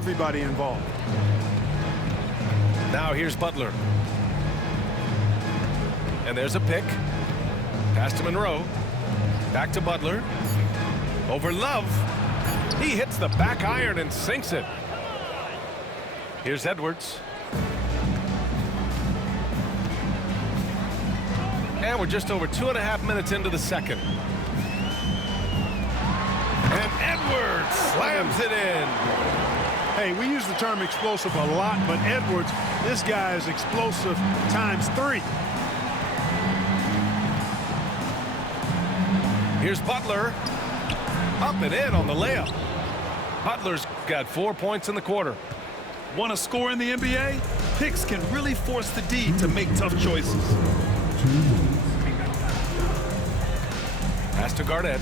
everybody involved. Now here's Butler. And there's a pick. Pass to Monroe. Back to Butler. Over Love. He hits the back iron and sinks it. Here's Edwards. And we're just over 2.5 minutes into the second. And Edwards slams it in. Hey, we use the term explosive a lot, but Edwards, this guy is explosive times 3. Here's Butler. Up and in on the layup. Butler's got 4 points in the quarter. Want to score in the NBA? Picks can really force the D to make tough choices. Pass to Garnett.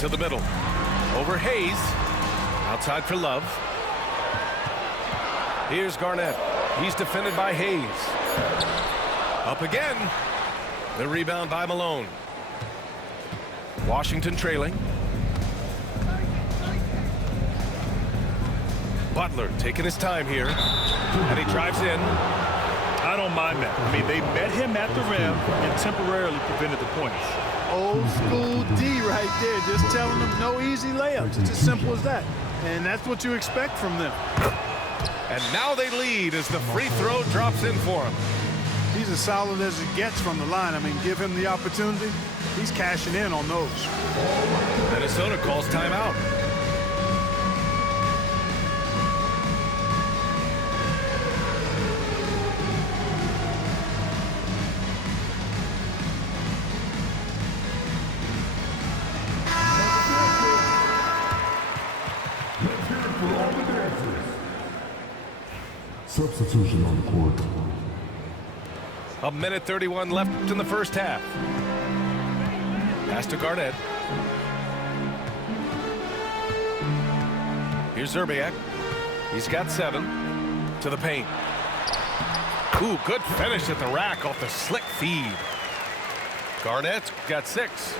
To the middle. Over Hayes. Outside for Love. Here's Garnett. He's defended by Hayes. Up again. The rebound by Malone. Washington trailing. Butler taking his time here. And he drives in. I don't mind that. I mean, they met him at the rim and temporarily prevented the points. Old school D right there, just telling them no easy layups. It's as simple as that. And that's what you expect from them. And now they lead as the free throw drops in for him. He's as solid as it gets from the line. I mean, give him the opportunity. He's cashing in on those. Minnesota calls timeout. Substitution on the court. 1:31 left in the first half. Pass to Garnett. Here's Zerbiak. He's got 7. To the paint. Ooh, good finish at the rack off the slick feed. Garnett got 6.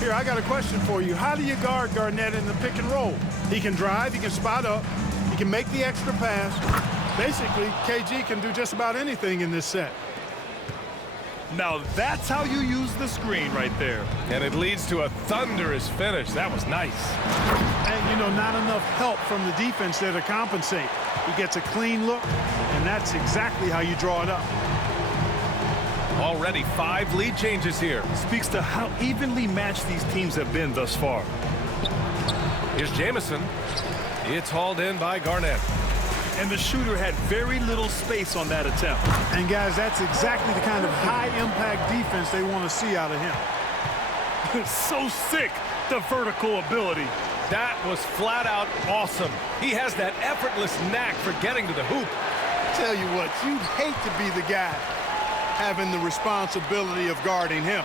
Here, I got a question for you. How do you guard Garnett in the pick and roll? He can drive, he can spot up, he can make the extra pass. Basically, KG can do just about anything in this set. Now that's how you use the screen right there. And it leads to a thunderous finish. That was nice. And, you know, not enough help from the defense there to compensate. He gets a clean look, and that's exactly how you draw it up. Already 5 lead changes here. Speaks to how evenly matched these teams have been thus far. Here's Jamison. It's hauled in by Garnett. And the shooter had very little space on that attempt. And, guys, that's exactly the kind of high-impact defense they want to see out of him. So sick, the vertical ability. That was flat out awesome. He has that effortless knack for getting to the hoop. Tell you what, you'd hate to be the guy having the responsibility of guarding him.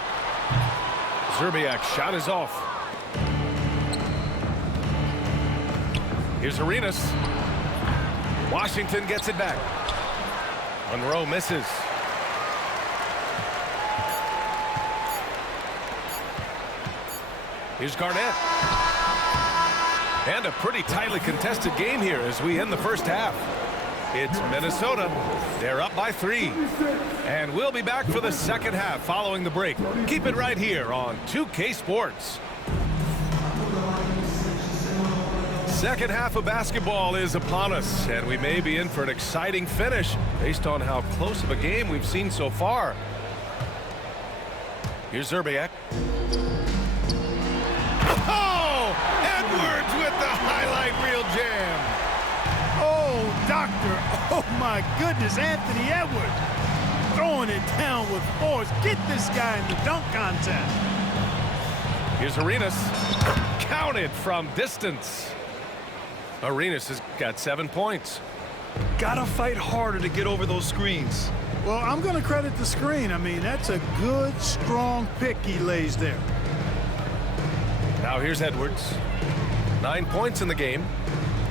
Zerbiak shot is off. Here's Arenas. Washington gets it back. Monroe misses. Here's Garnett. And a pretty tightly contested game here as we end the first half. It's Minnesota. They're up by 3. And we'll be back for the second half following the break. Keep it right here on 2K Sports. Second half of basketball is upon us, and we may be in for an exciting finish based on how close of a game we've seen so far. Here's Zerbiak. Oh! Edwards with the highlight reel jam. Oh, doctor. Oh, my goodness. Anthony Edwards throwing it down with force. Get this guy in the dunk contest. Here's Arenas. Counted from distance. Arenas has got 7 points. Gotta fight harder to get over those screens. Well, I'm going to credit the screen. I mean, that's a good, strong pick he lays there. Now here's Edwards. 9 points in the game.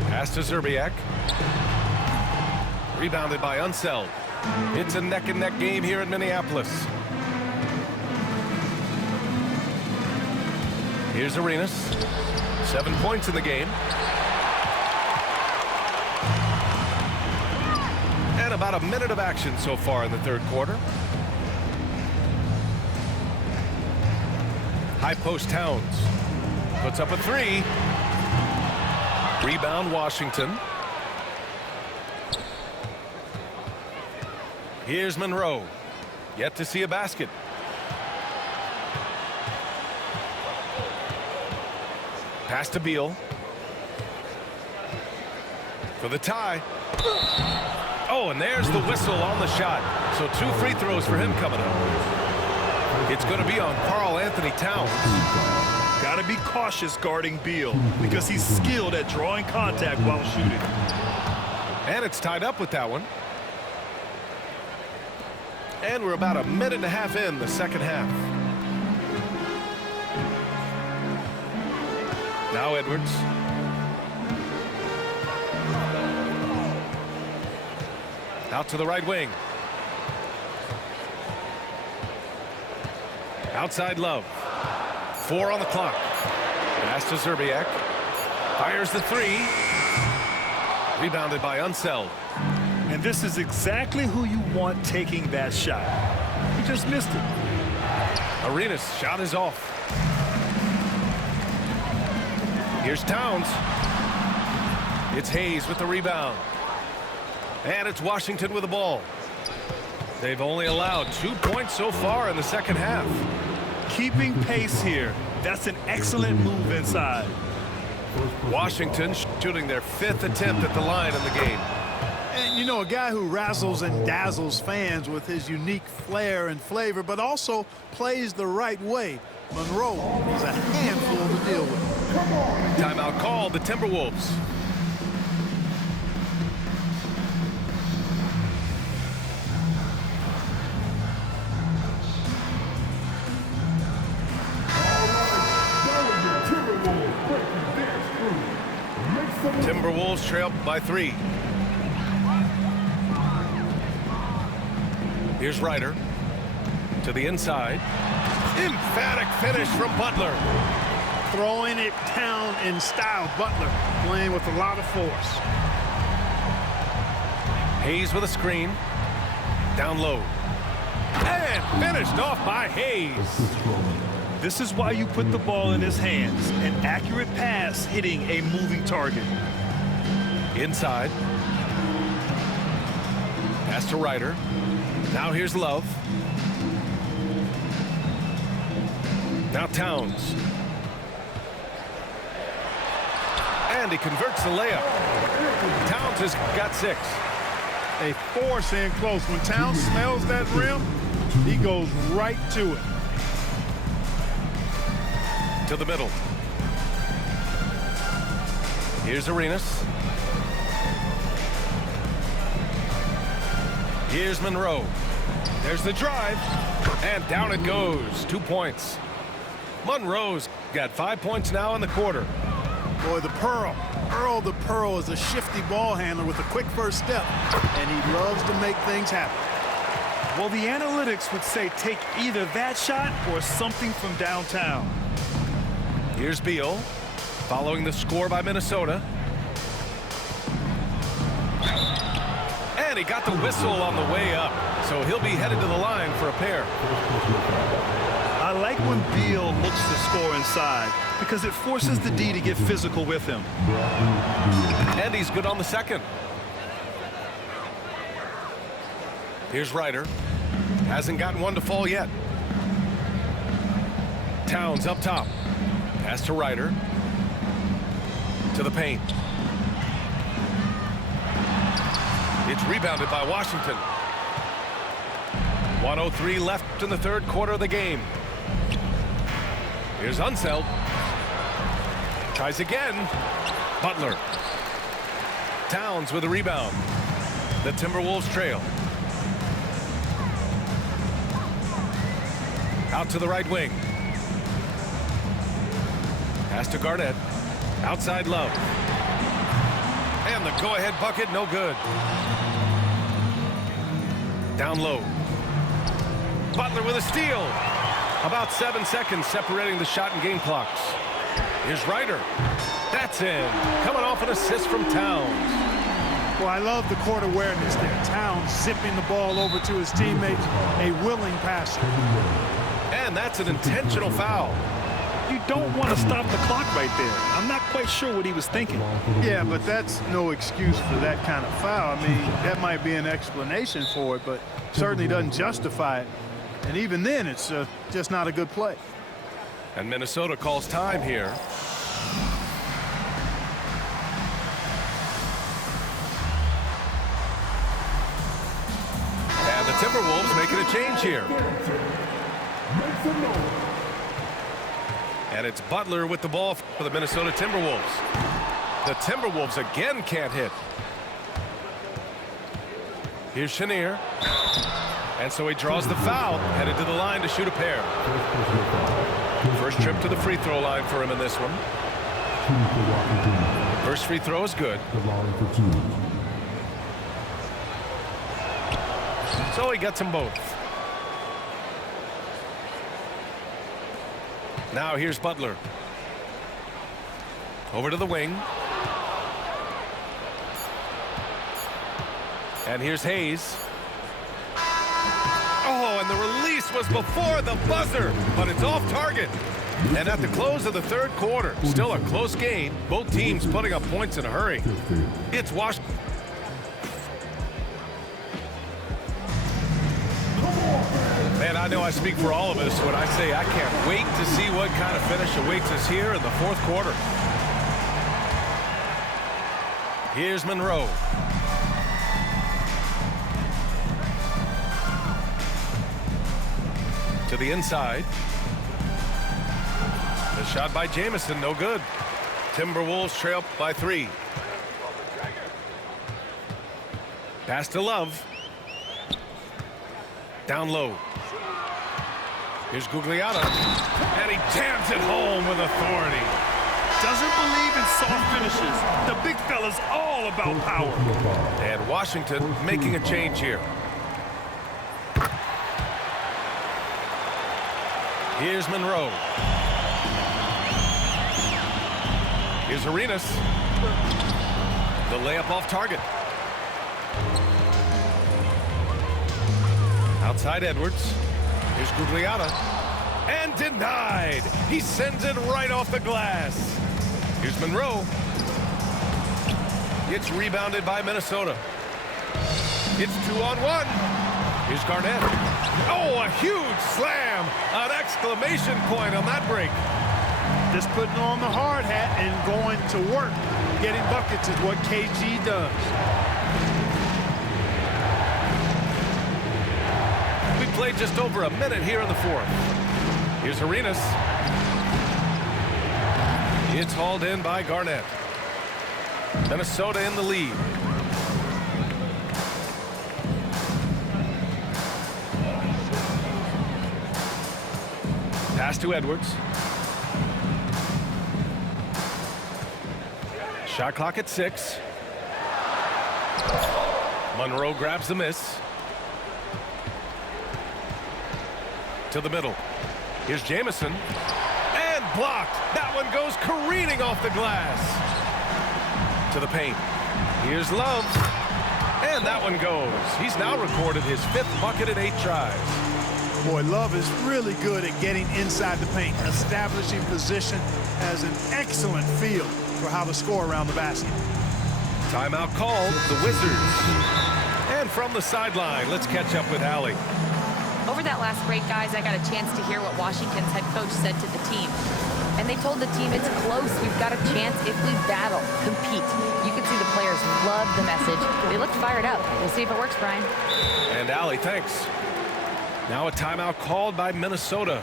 Pass to Zerbiak. Rebounded by Unseld. It's a neck-and-neck game here in Minneapolis. Here's Arenas. 7 points in the game. And about a minute of action so far in the third quarter. High post Towns. Puts up a three. Rebound Washington. Here's Monroe. Yet to see a basket. Pass to Beal. For the tie. Oh, and there's the whistle on the shot. So 2 free throws for him coming up. It's going to be on Karl-Anthony Towns. Got to be cautious guarding Beal because he's skilled at drawing contact while shooting. And it's tied up with that one. And we're about a minute and a half in the second half. Now Edwards. Out to the right wing. Outside Love. 4 on the clock. Pass to Szczerbiak. Fires the three. Rebounded by Unseld. And this is exactly who you want taking that shot. He just missed it. Arenas' shot is off. Here's Towns. It's Hayes with the rebound. And it's Washington with the ball. They've only allowed 2 points so far in the second half. Keeping pace here. That's an excellent move inside. Washington shooting their 5th attempt at the line in the game. And, you know, a guy who razzles and dazzles fans with his unique flair and flavor, but also plays the right way. Monroe is a handful to deal with. Timeout called the Timberwolves. Timberwolves trail by 3. Here's Ryder to the inside. Emphatic finish from Butler. Throwing it down in style. Butler playing with a lot of force. Hayes with a screen. Down low. And finished off by Hayes. This is why you put the ball in his hands. An accurate pass hitting a moving target. Inside. Pass to Ryder. Now here's Love. Now Towns. And he converts the layup. Towns has got 6. They force in close. When Towns smells that rim, he goes right to it. To the middle. Here's Arenas. Here's Monroe. There's the drive. And down it goes. 2 points. Monroe's got 5 points now in the quarter. Boy, the Pearl. Earl the Pearl is a shifty ball handler with a quick first step, and he loves to make things happen. Well, the analytics would say take either that shot or something from downtown. Here's Beal, following the score by Minnesota. And he got the whistle on the way up, so he'll be headed to the line for a pair. I like when Beal looks to score inside because it forces the D to get physical with him. And he's good on the second. Here's Ryder. Hasn't gotten one to fall yet. Towns up top. Pass to Ryder. To the paint. It's rebounded by Washington. 1:03 left in the third quarter of the game. Here's Unseld. Tries again. Butler. Towns with a rebound. The Timberwolves trail. Out to the right wing. Pass to Garnett. Outside Love. And the go-ahead bucket, no good. Down low. Butler with a steal. About 7 seconds separating the shot and game clocks. Here's Ryder. That's in. Coming off an assist from Towns. Well, I love the court awareness there. Towns zipping the ball over to his teammates, a willing passer. And that's an intentional foul. You don't want to stop the clock right there. I'm not quite sure what he was thinking. Yeah, but that's no excuse for that kind of foul. I mean, that might be an explanation for it, but certainly doesn't justify it. And even then, it's just not a good play. And Minnesota calls time here. And the Timberwolves making a change here. And it's Butler with the ball for the Minnesota Timberwolves. The Timberwolves again can't hit. Here's Chenier. And so he draws the foul, headed to the line to shoot a pair. First trip to the free throw line for him in this one. First free throw is good. So he gets them both. Now here's Butler. Over to the wing. And here's Hayes. Oh, and the release was before the buzzer, but it's off target. And at the close of the third quarter, still a close game. Both teams putting up points in a hurry. It's Washington. Man, I know I speak for all of us when I say I can't wait to see what kind of finish awaits us here in the fourth quarter. Here's Monroe. To the inside. The shot by Jamison, no good. Timberwolves trail by 3. Pass to Love. Down low. Here's Gugliotta. And he jams it home with authority. Doesn't believe in soft finishes. The big fella's all about power. And Washington making a change here. Here's Monroe. Here's Arenas. The layup off target. Outside Edwards. Here's Gugliotta. And denied. He sends it right off the glass. Here's Monroe. It's rebounded by Minnesota. It's 2-on-1. Here's Garnett. Oh, a huge slam. An exclamation point on that break. Just putting on the hard hat and going to work. Getting buckets is what KG does. We played just over a minute here in the fourth. Here's Arenas. It's hauled in by Garnett. Minnesota in the lead. Pass to Edwards. Shot clock at 6. Monroe grabs the miss. To the middle. Here's Jamison. And blocked. That one goes careening off the glass. To the paint. Here's Love. And that one goes. He's now recorded his 5th bucket in 8 tries. Boy, Love is really good at getting inside the paint, establishing position, has an excellent feel for how to score around the basket. Timeout called, the Wizards. And from the sideline, let's catch up with Allie. Over that last break, guys, I got a chance to hear what Washington's head coach said to the team. And they told the team it's close. We've got a chance if we battle, compete. You can see the players love the message. They looked fired up. We'll see if it works, Brian. And Allie, thanks. Now a timeout called by Minnesota.